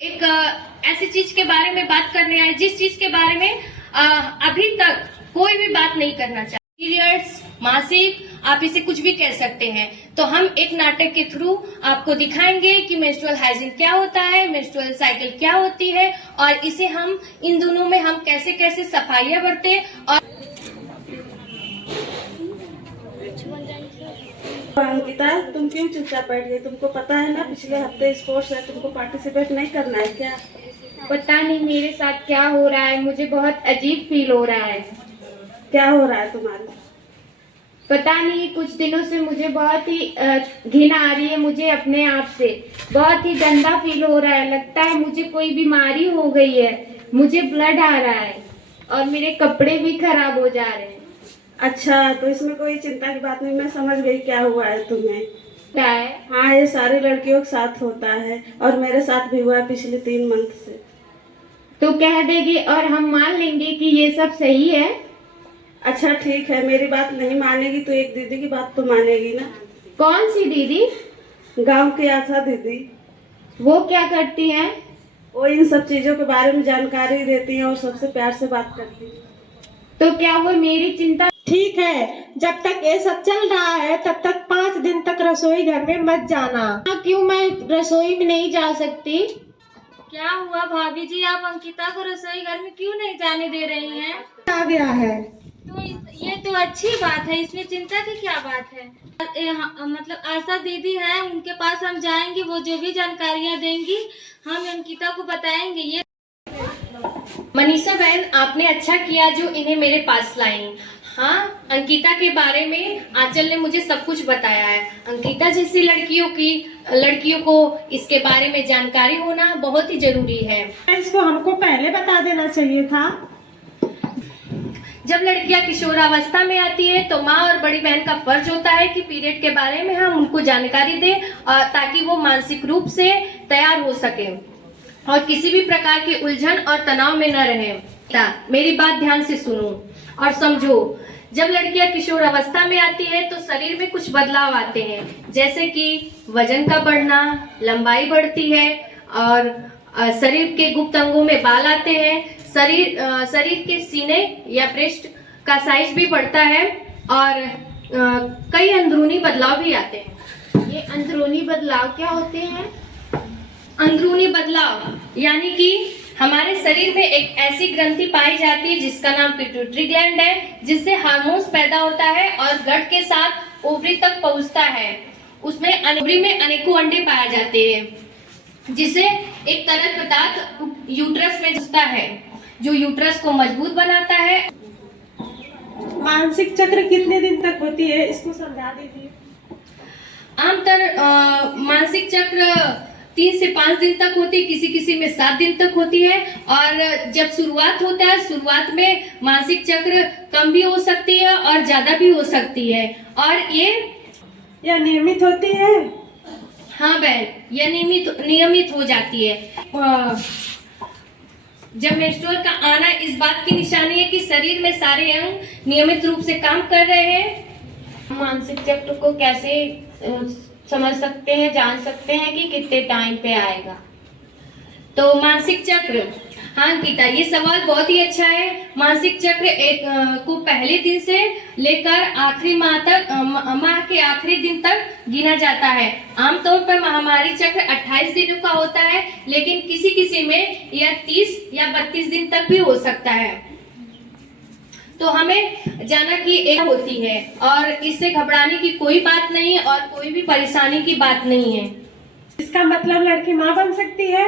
एक ऐसी चीज के बारे में बात करने आए जिस चीज के बारे में अभी तक कोई भी बात नहीं करना चाहिए। पीरियड्स, मासिक, आप इसे कुछ भी कह सकते हैं। तो हम एक नाटक के थ्रू आपको दिखाएंगे कि मेंस्ट्रुअल हाइजीन क्या होता है, मेंस्ट्रुअल साइकिल क्या होती है और इसे हम इन दोनों में हम कैसे कैसे सफाइयां बरते। और अंकिता, तुम क्यों चुपचाप बैठ गई? तुमको पता है ना पिछले हफ्ते स्पोर्ट्स है, तुमको पार्टिसिपेट नहीं करना है क्या? पता नहीं मेरे साथ क्या हो रहा है, मुझे बहुत अजीब फील हो रहा है। क्या हो रहा है तुम्हारे? पता नहीं, कुछ दिनों से मुझे बहुत ही घिन आ रही है, मुझे अपने आप से बहुत ही गंदा फील हो रहा है। लगता है मुझे कोई बीमारी हो गई है, मुझे ब्लड आ रहा है और मेरे कपड़े भी खराब हो जा रहे हैं। अच्छा, तो इसमें कोई चिंता की बात नहीं, मैं समझ गई क्या हुआ है तुम्हें। क्या है? हाँ, ये सारी लड़कियों के साथ होता है और मेरे साथ भी हुआ है पिछले 3 मंथ से। तो कह देगी और हम मान लेंगे कि ये सब सही है। अच्छा ठीक है, मेरी बात नहीं मानेगी तो एक दीदी की बात तो मानेगी ना। कौन सी दीदी? गांव की आशा दीदी। वो क्या करती हैं? वो इन सब चीजों के बारे में जानकारी देती है और सबसे प्यार से बात करती है। तो क्या वो मेरी चिंता? ठीक है, जब तक ये सब चल रहा है तब तक 5 दिन तक रसोई घर में मत जाना। क्यों मैं रसोई में नहीं जा सकती? क्या हुआ भाभी जी, आप अंकिता को रसोई घर में क्यों नहीं जाने दे रही हैं? आ गया है। तो ये तो अच्छी बात है, इसमें चिंता की क्या बात है। मतलब आशा दीदी है, उनके पास हम जाएंगे, वो जो भी जानकारियां देंगी हम अंकिता को बताएंगे। ये मनीषा बहन, आपने अच्छा किया जो इन्हें मेरे पास लाई। हाँ, अंकिता के बारे में आंचल ने मुझे सब कुछ बताया है। अंकिता जैसी लड़कियों को इसके बारे में जानकारी होना बहुत ही जरूरी है। इसको हमको पहले बता देना चाहिए था। जब लड़कियां किशोरावस्था में आती है तो माँ और बड़ी बहन का फर्ज होता है कि पीरियड के बारे में हम उनको जानकारी दें ताकि वो मानसिक रूप से तैयार हो सके और किसी भी प्रकार के उलझन और तनाव में न रहे। मेरी बात ध्यान से सुनो और समझो। जब लड़कियां किशोर अवस्था में आती है तो शरीर में कुछ बदलाव आते हैं, जैसे कि वजन का बढ़ना, लंबाई बढ़ती है और शरीर के गुप्त अंगों में बाल आते हैं। शरीर के सीने या ब्रेस्ट का साइज भी बढ़ता है और कई अंदरूनी बदलाव भी आते हैं। ये अंदरूनी बदलाव क्या होते हैं? अंदरूनी बदलाव यानी कि हमारे शरीर में एक ऐसी ग्रंथि पाई जाती है जिसका नाम पिट्यूटरी ग्लैंड है, जिससे हार्मोन्स पैदा होता है और गर्भ के साथ ओवरी तक पहुंचता है। उसमें ओवरी में अनेकों अंडे पाए जाते हैं, जिसे एक तरल पदार्थ यूट्रस में घुसता है जो यूट्रस को मजबूत बनाता है। मानसिक चक्र कितने दिन तक होती है, इसको समझा दीजिए। आमतौर मानसिक चक्र 3 से 5 दिन तक होती है, किसी में 7 दिन तक होती है। और जब शुरुआत होता है, शुरुआत में मानसिक चक्र कम भी हो सकती है और ज्यादा भी हो सकती है। और यह नियमित होती है? हाँ बहन, यह नियमित हो जाती है। जब मेंस्ट्रुअल का आना इस बात की निशानी है कि शरीर में सारे अंग नियमित रूप से काम कर रहे हैं। मानसिक चक्र को कैसे समझ सकते हैं, जान सकते हैं कि कितने टाइम पे आएगा? तो मानसिक चक्र, हाँ गीता, ये सवाल बहुत ही अच्छा है। मानसिक चक्र को पहले दिन से लेकर आखिरी माह के आखिरी दिन तक गिना जाता है। आमतौर पर महामारी चक्र 28 दिनों का होता है, लेकिन किसी में यह 30 या 32 दिन तक भी हो सकता है। तो हमें जाना कि एक होती है और इससे घबराने की कोई बात नहीं है और कोई भी परेशानी की बात नहीं है। इसका मतलब लड़की माँ बन सकती है?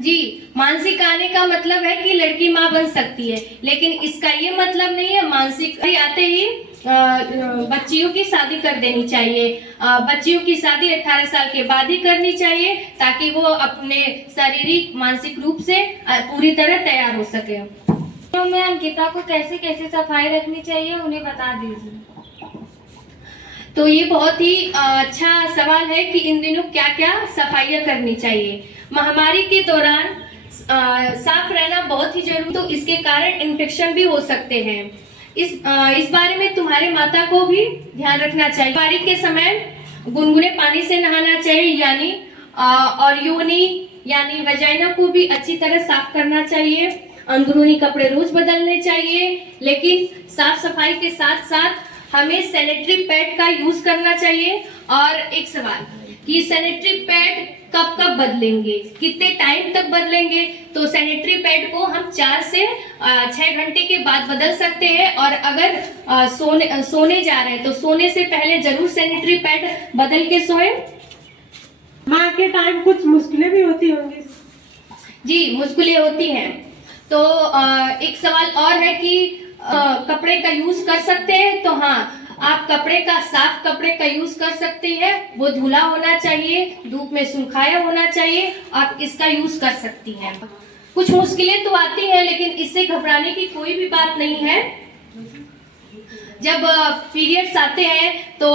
जी, मानसिक आने का मतलब है कि लड़की माँ बन सकती है, लेकिन इसका ये मतलब नहीं है मानसिक आते ही बच्चियों की शादी कर देनी चाहिए। बच्चियों की शादी 18 साल के बाद ही करनी चाहिए ताकि वो अपने शारीरिक मानसिक रूप से पूरी तरह तैयार हो सके। तो मैं अंकिता को कैसे कैसे सफाई रखनी चाहिए उन्हें बता दीजिए। तो ये बहुत ही अच्छा सवाल है कि इन दिनों क्या क्या सफाइयाँ करनी चाहिए। महामारी के दौरान साफ रहना बहुत ही जरूरी, तो इसके कारण इन्फेक्शन भी हो सकते हैं। इस बारे में तुम्हारे माता को भी ध्यान रखना चाहिए। महामारी के समय गुनगुने पानी से नहाना चाहिए, यानी और योनि यानी वजाइना को भी अच्छी तरह साफ करना चाहिए। अंदरूनी कपड़े रोज बदलने चाहिए, लेकिन साफ सफाई के साथ साथ हमें सैनिटरी पैड का यूज करना चाहिए। और एक सवाल कि सैनिटरी पैड कब कब बदलेंगे, कितने टाइम तक बदलेंगे? तो सैनिटरी पैड को हम 4 से 6 घंटे के बाद बदल सकते हैं। और अगर सोने जा रहे हैं तो सोने से पहले जरूर सैनिटरी पैड बदल के सोए। माँ के टाइम कुछ मुश्किलें भी होती होंगी। जी, मुश्किलें होती हैं। तो एक सवाल और है कि कपड़े का यूज कर सकते हैं। तो हाँ, आप कपड़े का साफ कपड़े का यूज कर सकते हैं। वो धुला होना चाहिए, धूप में सुखाया होना चाहिए। आप इसका यूज कर सकती हैं। कुछ मुश्किलें तो आती हैं, लेकिन इससे घबराने की कोई भी बात नहीं है। जब पीरियड्स आते हैं तो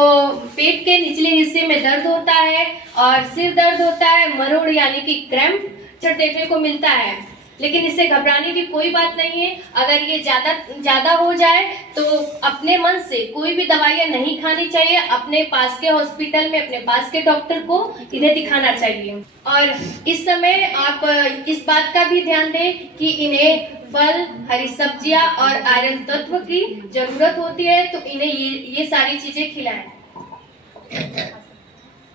पेट के निचले हिस्से में दर्द होता है और सिर दर्द होता है, मरोड़ यानी कि क्रैम्प देखने को मिलता है, लेकिन इससे घबराने की कोई बात नहीं है। अगर ये ज्यादा हो जाए तो अपने मन से कोई भी दवाइयाँ नहीं खानी चाहिए। अपने पास के हॉस्पिटल में अपने पास के डॉक्टर को इन्हें दिखाना चाहिए। और इस समय आप इस बात का भी ध्यान दें कि इन्हें फल, हरी सब्जियां और आयरन तत्व की जरूरत होती है, तो इन्हें ये सारी चीजें खिलाएं।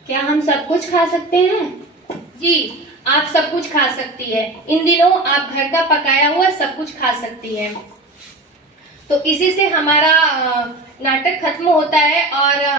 क्या हम सब कुछ खा सकते हैं? जी, आप सब कुछ खा सकती है। इन दिनों आप घर का पकाया हुआ सब कुछ खा सकती है। तो इसी से हमारा नाटक खत्म होता है और